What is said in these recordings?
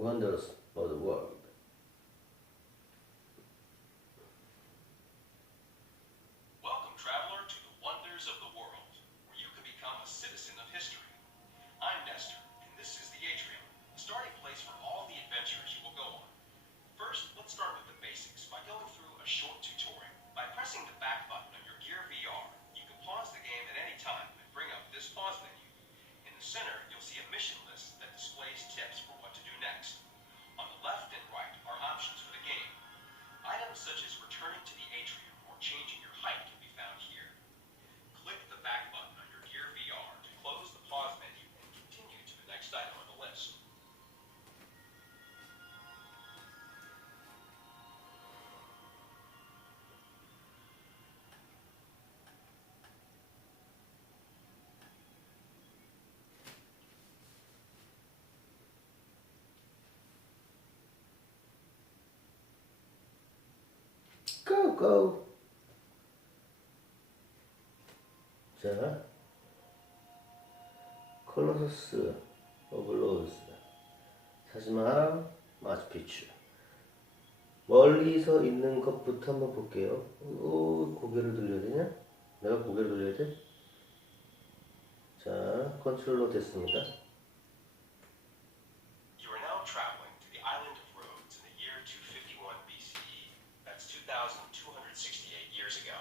wonders of the world. Welcome, traveler, to the wonders of the world, where you can become a citizen of history. I'm Nestor, and this is the Atrium, a starting place for all the adventures you will go on. First, let's start with the basics by going through a short tutorial. By pressing the back button on your Gear VR, you can pause the game at any time and bring up this pause menu. In the center, you'll see a mission list that displays tips for what to do next. On the left and right are options for the game. Items such as returning to the atrium or changing your height can be found here. Click the back button on your Gear VR to close the pause menu and continue to the next item on the list. Go, go. 자, 콜로세움, 오블로스, 타지마할, 마추피추. 멀리서 있는 것부터 한번 볼게요. 오, 고개를 돌려야 되냐? 내가 고개를 돌려야 돼? 자, 컨트롤러 됐습니다. You are now traveling to the island of Rhodes in the year 251 BCE. That's 2,268 years ago.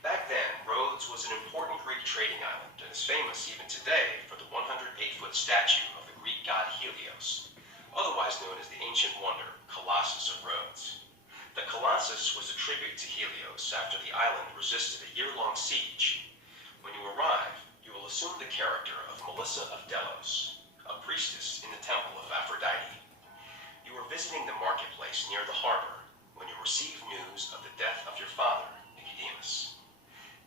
Back then, Rhodes was an important Greek trading island and is famous even today for the 108-foot statue of the Greek god Helios, otherwise known as the ancient wonder, Colossus of Rhodes. The Colossus was a tribute to Helios after the island resisted a year-long siege. When you arrive, you will assume the character of Melissa of Delos, a priestess in the temple of Aphrodite. You are visiting the marketplace near the harbor when you receive news of the death of your father, Nicodemus.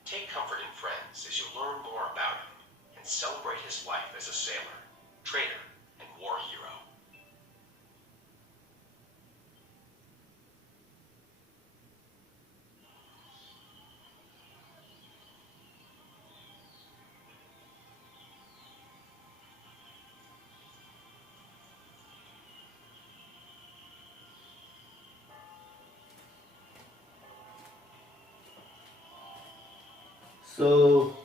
Take comfort in friends as you learn more about him and celebrate his life as a sailor, trader, and war hero. So,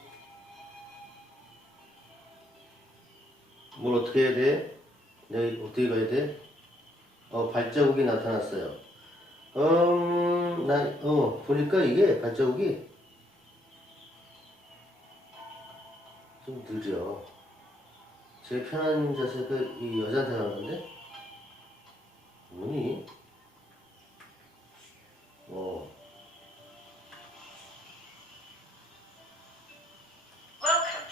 뭘 어떻게 해야 돼? 내가 어떻게 가야 돼? 발자국이 나타났어요. 보니까 이게 발자국이 좀 느려. 제일 편한 자세가 이 여자한테 가는 건데? 뭐니?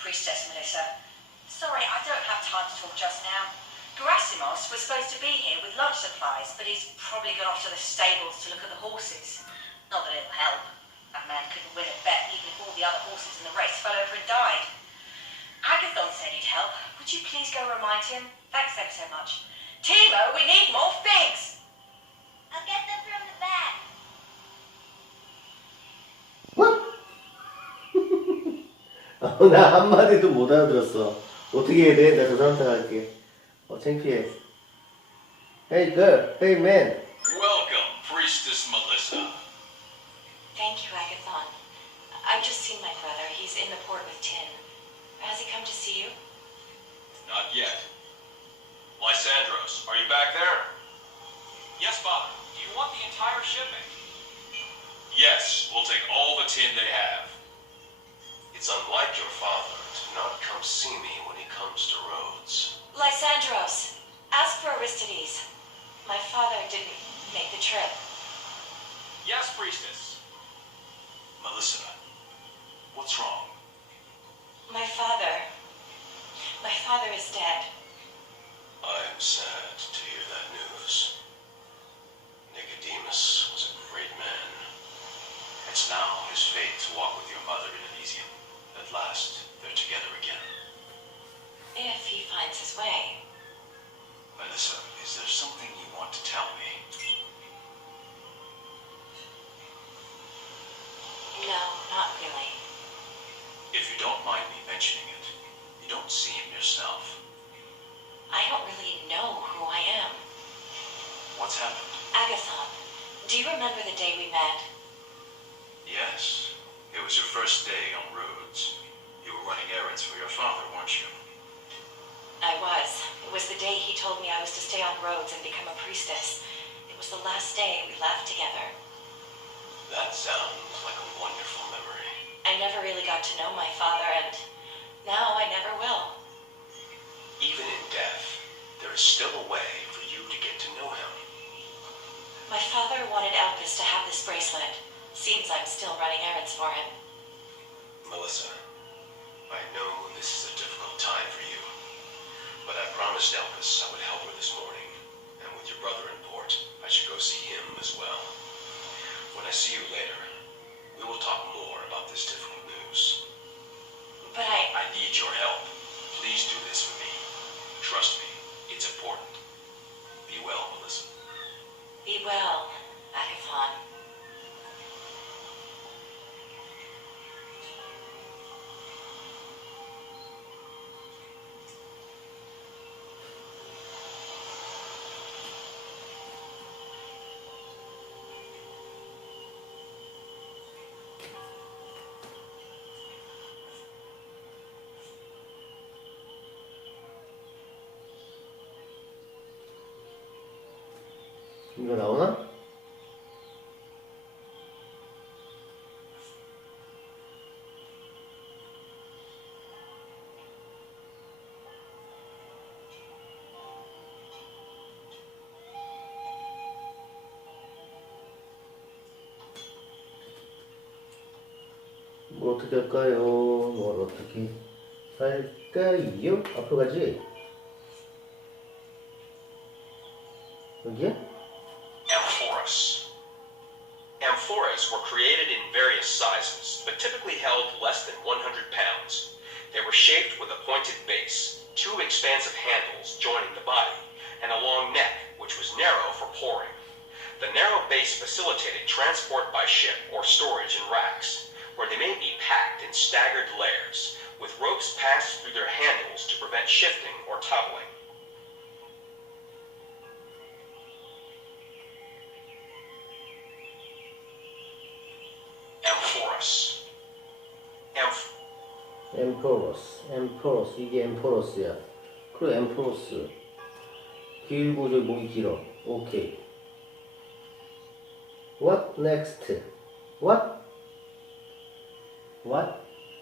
Priestess Melissa. Sorry, I don't have time to talk just now. Gerasimos was supposed to be here with lunch supplies, but he's probably gone off to the stables to look at the horses. Not that it'll help. That man couldn't win a bet even if all the other horses in the race fell over and died. Agathon said he'd help. Would you please go remind him? Thanks ever so much. Timo, we need more figs! I'll get them from the back. 나 한마디도 못 알아들었어. 어떻게 해야 돼? 나 저 사람한테 갈게. 창피해. Hey girl, hey man. Welcome, Priestess Melissa. Thank you, Agathon. I've just seen my brother. He's in the port with tin. Has he come to see you? Not yet. Lysandros, are you back there? Yes, Father. Do you want the entire shipment? Yes, we'll take all the tin they have. It's unlike your father to not come see me when he comes to Rhodes. Lysandros, ask for Aristides. My father didn't make the trip. Yes, Priestess. Melissa, what's wrong? My father is dead. I am sad to hear that news. Nicodemus was a great man. It's now his fate to walk with your mother in Elysium. At last, they're together again. If he finds his way. Melissa, is there something you want to tell me? No, not really. If you don't mind me mentioning it, you don't see him yourself. I don't really know who I am. What's happened? Agathon, do you remember the day we met? Yes. It was your first day on Rhodes. You were running errands for your father, weren't you? I was. It was the day he told me I was to stay on Rhodes and become a priestess. It was the last day we left together. That sounds like a wonderful memory. I never really got to know my father, and now I never will. Even in death, there is still a way for you to get to know him. My father wanted Elpis to have this bracelet. Seems I'm still running errands for him. Melissa, I know this is a difficult time for you, but I promised Elvis I would help her this morning, and with your brother in port, I should go see him as well. When I see you later, we will talk more about this difficult news. But I need your help. Please do this for me. Trust me, it's important. Be well, Melissa. Be well, Agathon. 이거 나오나? 뭐 어떻게 할까요? 뭘 어떻게 할까요? 앞으로 가지? 여기야? Amphoras were created in various sizes, but typically held less than 100 pounds. They were shaped with a pointed base, two expansive handles joining the body, and a long neck, which was narrow for pouring. The narrow base facilitated transport by ship or storage in racks, where they may be packed in staggered layers, with ropes passed through their handles to prevent shifting or toppling. 엠포러스 이게 엠포러스야. 그리고 엠포러스 길고 저기 목이 길어. 오케이. What next? What? Water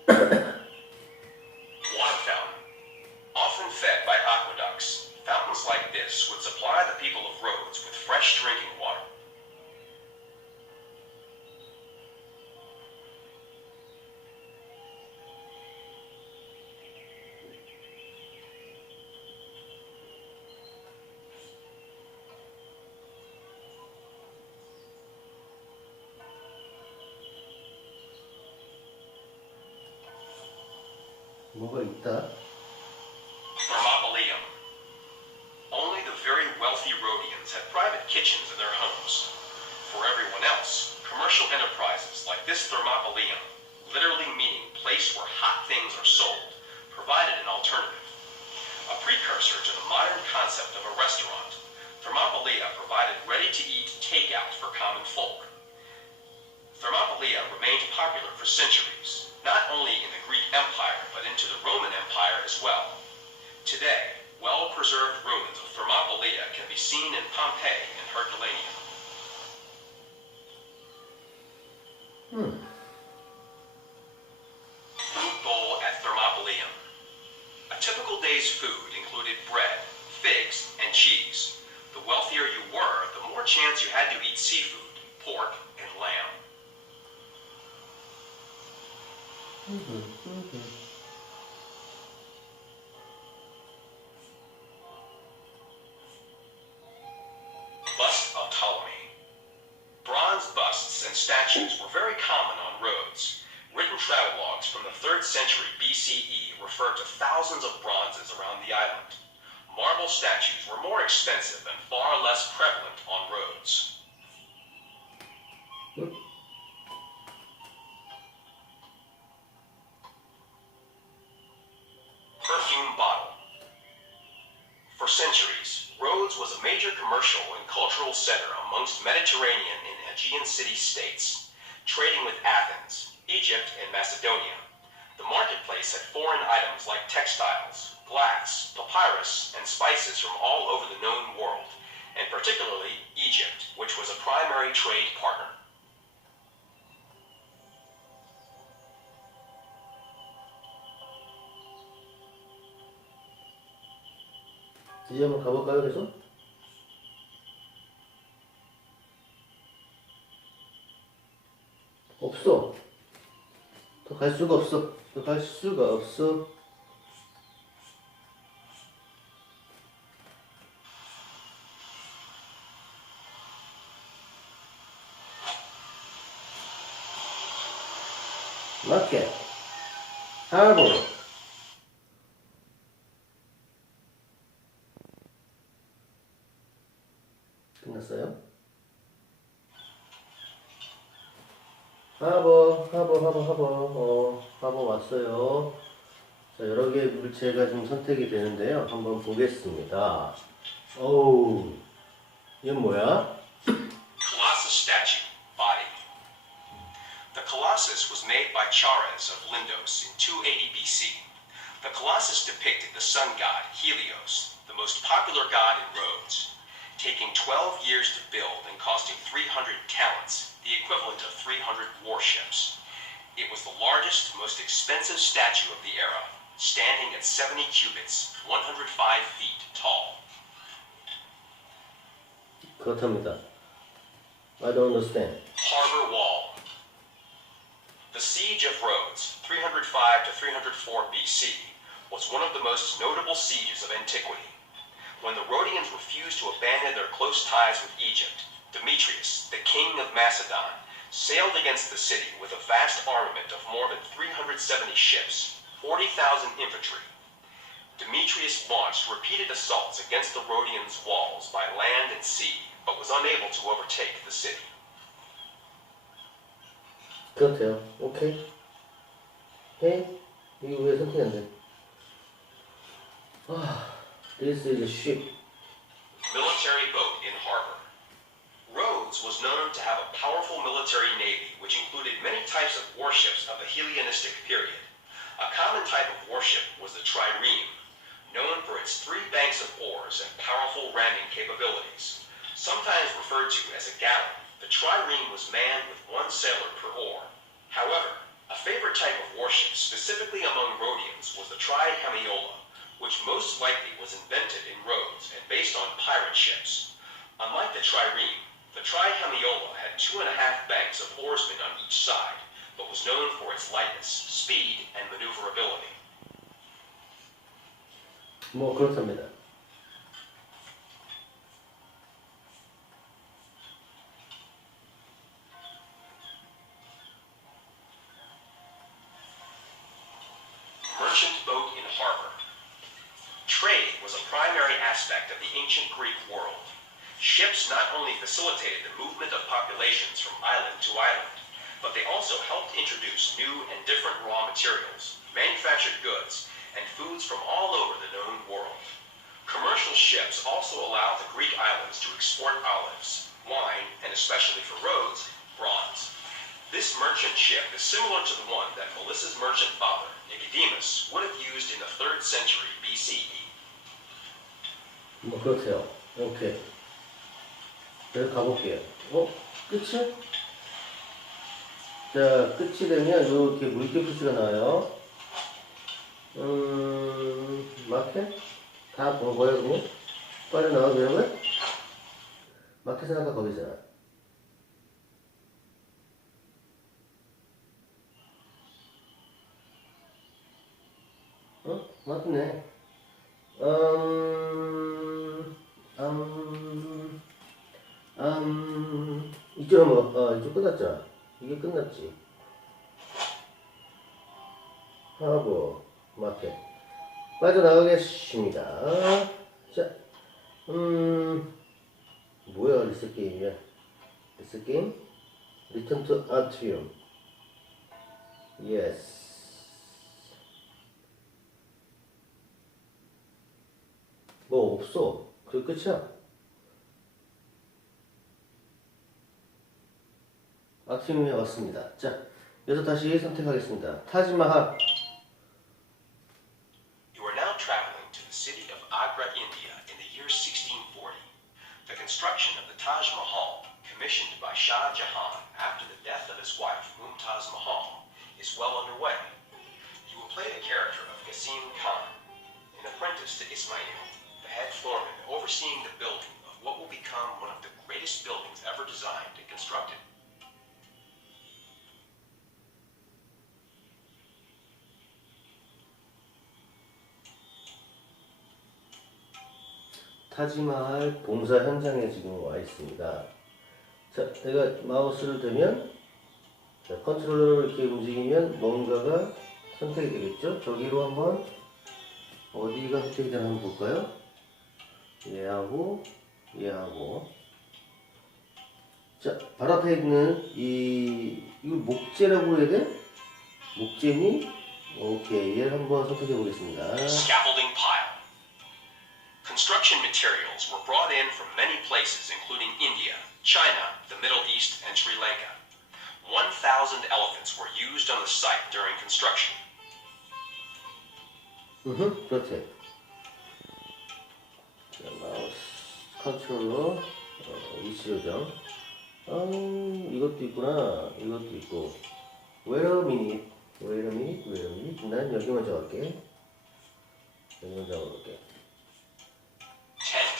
fountain. Often fed by aqueducts, fountains like this would supply the people of Rhodes with fresh drinking water. 뭐가 있다? Thermopolium. Only the very wealthy Rhodians had private kitchens in their homes. For everyone else, commercial enterprises like this Thermopolium, literally meaning place where hot things are sold, provided an alternative. A precursor to the modern concept of a restaurant, Thermopolia provided ready-to-eat takeout for common folk. Thermopolia remained popular for centuries, not only in the Greek Empire, but into the Roman Empire as well. Today, well-preserved ruins of Thermopolia can be seen in Pompeii and Herculaneum. Food bowl at Thermopolium. A typical day's food included bread, figs, and cheese. The wealthier you were, the more chance you had to eat seafood, pork, and lamb. Bust of Ptolemy. Bronze busts and statues were very common on Rhodes. Written travelogues from the 3rd century BCE refer to thousands of bronzes around the island. Marble statues were more expensive and far less prevalent on Rhodes. Perfume bottle. centuries, Rhodes was a major commercial and cultural center amongst Mediterranean and Aegean city-states, trading with Athens, Egypt, and Macedonia. The marketplace had foreign items like textiles, glass, papyrus, and spices from all over the known world, and particularly Egypt, which was a primary trade partner. 이제 한번 가볼까요, 그래서? 없어. 더 갈 수가 없어. 더 갈 수가 없어. 마켓, 하버. 끝났어요? 하버 왔어요. 자, 여러 개의 물체가 지금 선택이 되는데요. 한번 보겠습니다. 어우, 이건 뭐야? Colossus statue, body. The Colossus was made by Chares of Lindos in 280 BC. The Colossus depicted the sun god Helios, the most popular god in Rhodes, taking 12 years to build and costing 300 talents, the equivalent of 300 warships. It was the largest, most expensive statue of the era, standing at 70 cubits, 105 feet tall. 그렇답니다. I don't understand. Harbor Wall. The siege of Rhodes, 305 to 304 BC, was one of the most notable sieges of antiquity. When the Rhodians refused to abandon their close ties with Egypt, Demetrius, the king of Macedon, sailed against the city with a vast armament of more than 370 ships, 40,000 infantry. Demetrius launched repeated assaults against the Rhodians' walls by land and sea, but was unable to overtake the city. 그렇대요. 오케이. 헤이? 이거 왜 선택이 안 돼? This is a ship. Military boat in harbor. Rhodes was known to have a powerful military navy, which included many types of warships of the Hellenistic period. A common type of warship was the trireme, known for its 3 banks of oars and powerful ramming capabilities. Sometimes referred to as a galley, the trireme was manned with 1 sailor per oar. However, a favorite type of warship, specifically among Rhodians, was the trihemiola, which most likely was invented in Rhodes and based on pirate ships. Unlike the trireme, the trihemiola had 2.5 banks of oarsmen on each side, but was known for its lightness, speed, and maneuverability. 뭐 그렇답니다. Merchant boat in harbor. Trade was a primary aspect of the ancient Greek world. Ships not only facilitated the movement of populations from island to island, but they also helped introduce new and different raw materials, manufactured goods, and foods from all over the known world. Commercial ships also allowed the Greek islands to export olives, wine, and especially for Rhodes, bronze. This merchant ship is similar to the one that Melissa's merchant father, Nicodemus, would have used in the 3rd century BCE. 뭐 그렇대요. 오케이. 그래서 가볼게요. 끝이? 자, 끝이 되면 이렇게 물개 표시가 나와요. 마켓? 다 본 거예요, 그냥? 빨리 나와도 되는 거야? 마켓은 아까 거기잖아. 맞네. 이쪽 한번, 이쪽 끝났잖아. 이게 끝났지. 하고, 마켓. 빠져나가겠습니다. 자, 뭐야, 리셋 게임이야. 리셋 게임? Return to Atrium. Yes. 없어. 그게 끝이야. 아침에 왔습니다. 자, 여기서 다시 선택하겠습니다. 타지마할. You are now traveling to the city of Agra, India, in the year 1640. The construction of the Taj Mahal, commissioned by Shah Jahan after the death of his wife Mumtaz Mahal, is well underway. You will play the character of Qasim Khan, an apprentice to Ismail, the head foreman overseeing the building of what will become one of the greatest buildings ever designed and constructed. 타지마할 봉사 현장에 지금 와 있습니다. 자, 내가 마우스를 대면, 자, 컨트롤러로 이렇게 움직이면 뭔가가 선택이 되겠죠? 저기로 한번 어디가 선택이 되나 한번 볼까요? 얘하고 얘하고. 자, 바로 앞에 있는 이걸 목재라고 해야 돼? 목재니? 오케이, 얘를 한번 선택해 보겠습니다. Scaffolding pile. Construction materials were brought in from many places, including India, China, the Middle East, and Sri Lanka. 1,000 elephants were used on the site during construction. 그렇지. 자, 마우스 컨트롤러 위치 조정. 이것도 있구나. 이것도 있고. Wait a minute. 난 여기 먼저 갈게. 여기 먼저 가볼게. Tent.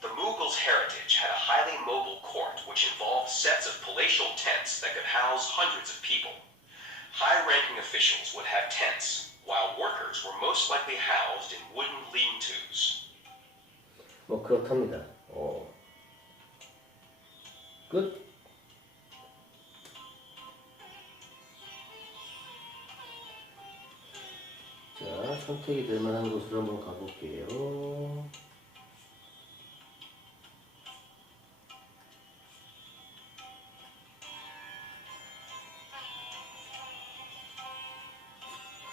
The Mughals' heritage had a highly mobile court which involved sets of palatial tents that could house hundreds of people. High-ranking officials would have tents, while workers were most likely housed in wooden lean-tos. 뭐 그렇답니다. 끝. 자, 선택이 될 만한 곳으로 한번 가볼게요.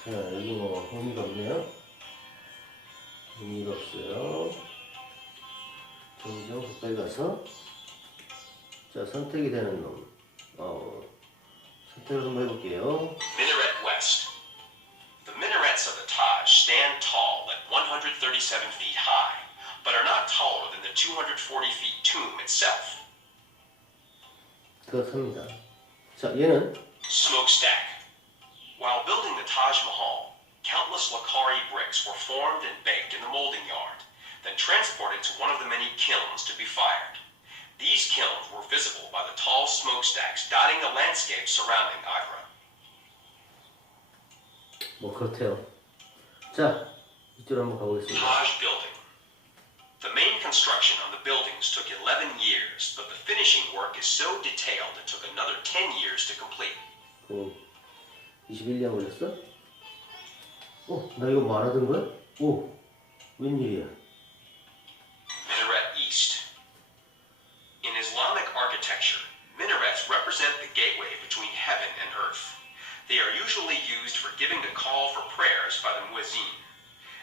자, 여기 뭐 의미가 없네요. 의미가 없어요. 점점 가까이 가서, 자, 선택이 되는 놈. 선택을 한번 해볼게요. Minaret West. The minarets of the Taj stand tall at 137 feet high, but are not taller than the 240 feet tomb itself. 그렇답니다. 자, 얘는 Smokestack. While building the Taj Mahal, countless Lakkari bricks were formed and baked in the molding yard, then transported to one of the many kilns to be fired. These kilns were visible by the tall smokestacks dotting the landscape surrounding Agra. 뭐 그렇대요. 자, 이쪽으로 한번 가보겠습니다. Taj building. The main construction on the buildings took 11 years, but the finishing work is so detailed it took another 10 years to complete. 21년 걸렸어? 나 이거 뭐 알아둔 거야? 웬일이야? Minaret East. In Islamic architecture, minarets represent the gateway between heaven and earth. They are usually used for giving the call for prayers by the muezzin.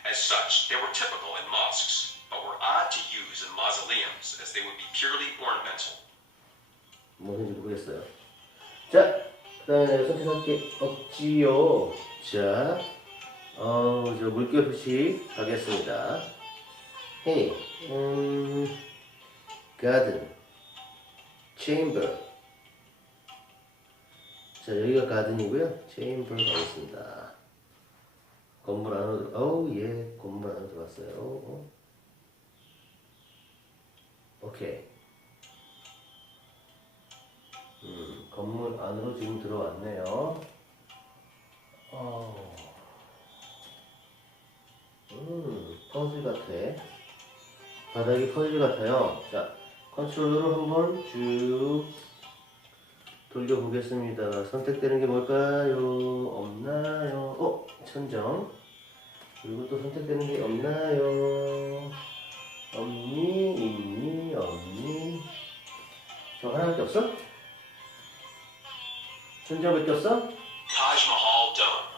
As such, they were typical in mosques, but were odd to use in mausoleums as they would be purely ornamental. 뭐든지 모르겠어요. 자, 그 다음에 내가 선택할 게 없지요. 자, 저 물결 표시 가겠습니다. Hey, garden, chamber. 자, 여기가 가든이고요. chamber 가겠습니다. 건물 안으로, 건물 안으로 들어왔어요. 오케이. 건물 안으로 지금 들어왔네요. 퍼즐 같아. 바닥이 퍼즐 같아요. 자, 컨트롤러로 한번 쭉 돌려보겠습니다. 선택되는 게 뭘까요? 없나요? 천정. 그리고 또 선택되는 게 없나요? 없니? 저 하나밖에 없어? 천정밖에 없어? Taj Mahal Dome.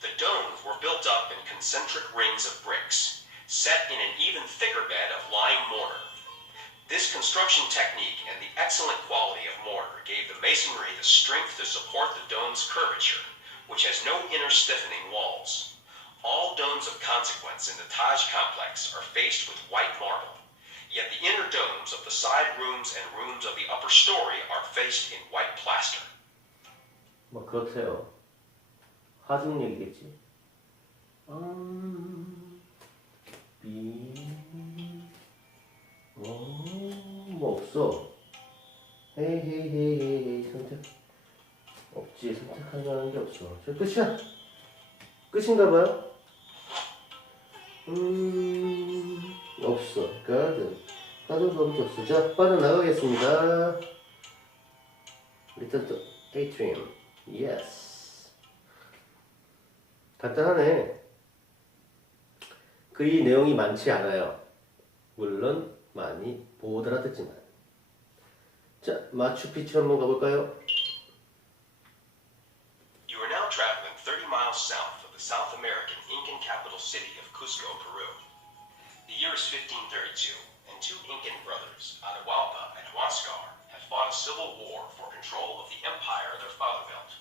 The domes were built up in concentric rings of bricks. set in an even thicker bed of lime mortar. This construction technique and the excellent quality of mortar gave the masonry the strength to support the dome's curvature, which has no inner stiffening walls. All domes of consequence in the Taj complex are faced with white marble, yet the inner domes of the side rooms and rooms of the upper story are faced in white plaster. 뭐 그렇대요. 하중 얘기겠지. 뭐 없어. 헤이 선택 없지. 선택할 만한 게 없어. 저 끝이야. 끝인가봐요. 없어. 가든밖에 없어. 자, 빠져나가겠습니다. Return to atrium. Yes. 간단하네. 그 이 내용이 많지 않아요. 물론 많이 못 알아듣지만. 자, 마추피추 한번 가볼까요? You are now traveling 30 miles south of the South American Incan capital city of Cusco, Peru. The year is 1532, and two Incan brothers, Atahualpa and Huáscar, have fought a civil war for control of the empire their father built.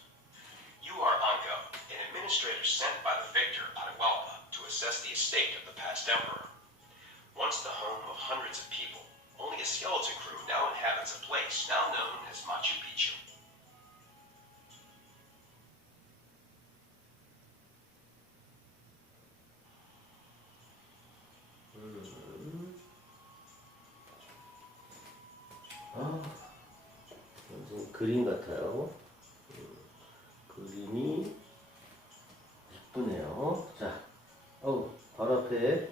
You are Ango, an administrator sent by the victor Atahualpa to assess the estate of the past emperor. Once the home of hundreds of people, only a skeleton crew now inhabits a place now known as Machu Picchu. 완전 그림 같아요. 그림이 예쁘네요. 자, 바로 앞에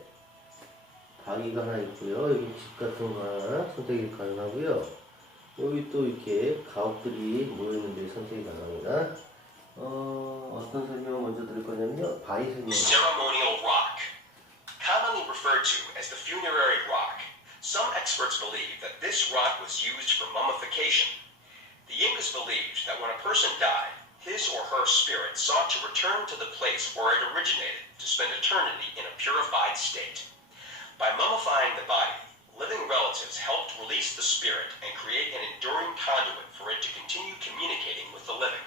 방이가 하나 있고요. 여기 집 같은 거 하나 선택이 가능하고요. 여기 또 이렇게 가옥들이 모여있는데 선택이 가능합니다. 어떤 설명 먼저 드릴 거냐면요. 바위 설명. Ceremonial rock. Commonly referred to as the funerary rock, some experts believe that this rock was used for mummification. The Incas believed that when a person died, his or her spirit sought to return to the place where it originated to spend eternity in a purified state. By mummifying the body, living relatives helped release the spirit and create an enduring conduit for it to continue communicating with the living.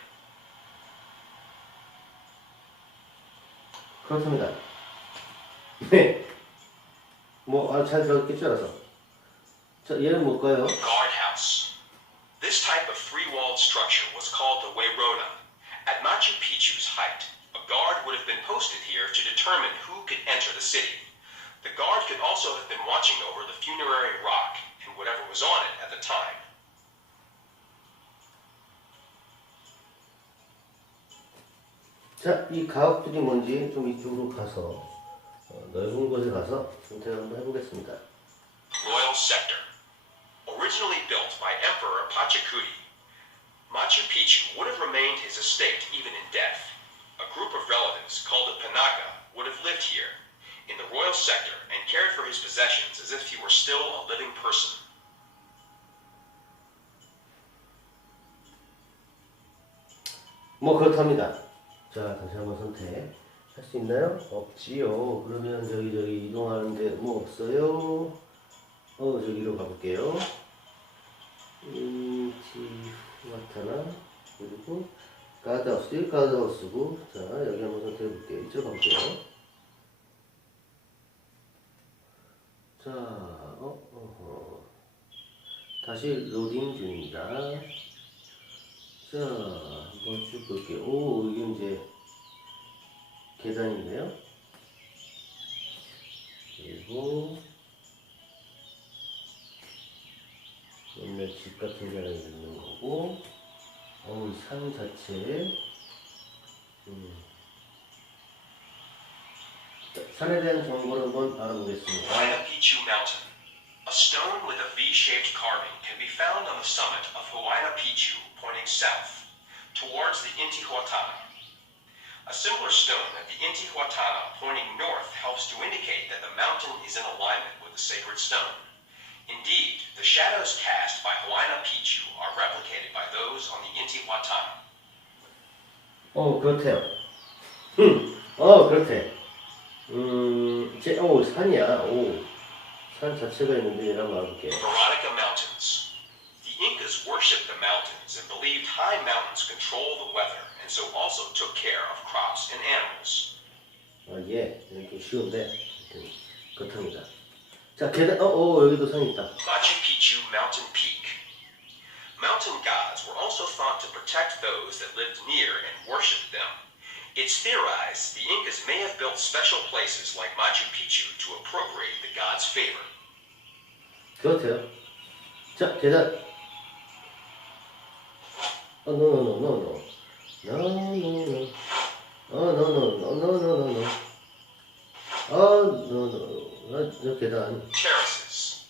그렇습니다. 네. 잘 들었겠죠, 알아서. 자, 얘는 뭘까요? Guardhouse. This type of three-walled structure was called the Huerona. At Machu Picchu's height, a guard would have been posted here to determine who could enter the city. The guard could also have been watching over the funerary rock and whatever was on it at the time. 자, 이 가옥들이 뭔지 좀 이쪽으로 가서 넓은 곳에 가서 선택을 한번 해보겠습니다. Royal Sector. Originally built by Emperor Pachacuti, Machu Picchu would have remained his estate even in death. A group of relatives called the Panaga would have lived here in the royal sector and cared for his possessions as if he were still a living person. 그렇답니다. 자, 다시 한번 선택할 수 있나요? 없지요. 그러면 저기 이동하는데 뭐 없어요? 저기로 가볼게요. 인티후아타나 그리고 가드하우스고. 자, 여기 한번 선택해볼게요. 이쪽으로 가볼게요. 자, 다시 로딩 중입니다. 자, 한번 쭉 볼게요. 이게 이제 계단이네요. 그리고 몇몇 집 같은 데가 있는 거고, 산 자체. 산에 대한 정보를 한번 알아보겠습니다. Huayna Picchu Mountain. A stone with a V-shaped carving can be found on the summit of Huayna Picchu, pointing south, towards the Intihuatana. A similar stone at the Intihuatana pointing north helps to indicate that the mountain is in alignment with the sacred stone. Indeed, the shadows cast by Huayna Picchu are replicated by those on the Intihuatana. 그렇대요. 그렇대. 산이야. 산 자체가 있는데 얘랑 말해볼게. Veronica Mountains. The Incas worshipped the mountains and believed high mountains control the weather, and so also took care of crops and animals. 이렇게 쉬운데 그렇답니다. 자, 계단, 여기도 산 있다. Machu Picchu Mountain Peak. Mountain gods were also thought to protect those that lived near and worshipped them. It's theorized the Incas may have built special places like Machu Picchu to appropriate the god's favor. 그렇대요. 자, 계단. No. 계단. Terraces.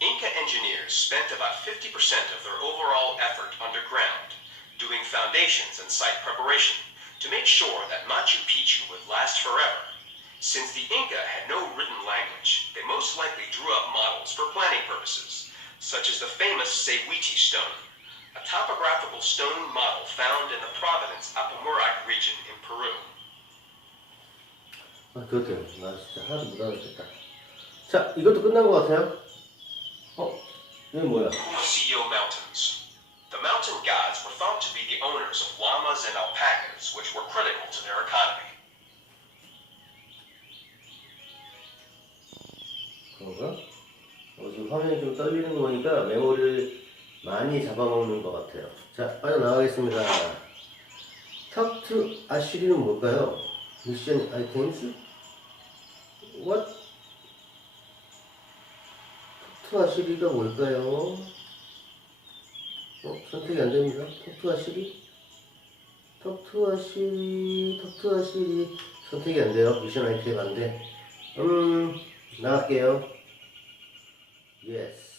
Inca engineers spent about 50% of their overall effort underground, doing foundations and site preparation to make sure that Machu Picchu would last forever. Since the Inca had no written language, they most likely drew up models for planning purposes, such as the famous Sayhuite stone, a topographical stone model found in the Providence Apamurac region in Peru. 그렇대요. 나 진짜 하나도 못 알아듣겠다. 자, 이것도 끝난 것 같아요. 여기 뭐야? Pumasillo Mountains. The mountain gods were thought to be the owners of llamas and alpacas, which were critical to their economy. 그런가? 지금 화면이 좀 떨리는 거 보니까 메모리를 많이 잡아먹는 것 같아요. 자, 빠져나가겠습니다. Talk to 아쉬리는 뭘까요? 미션 아이템스? What? Talk to 아쉬리가 뭘까요? 선택이 안 됩니다. Talk to 아쉬리? Talk to 아쉬리 선택이 안 돼요. 미션 아이템 안 돼. 나갈게요. Yes.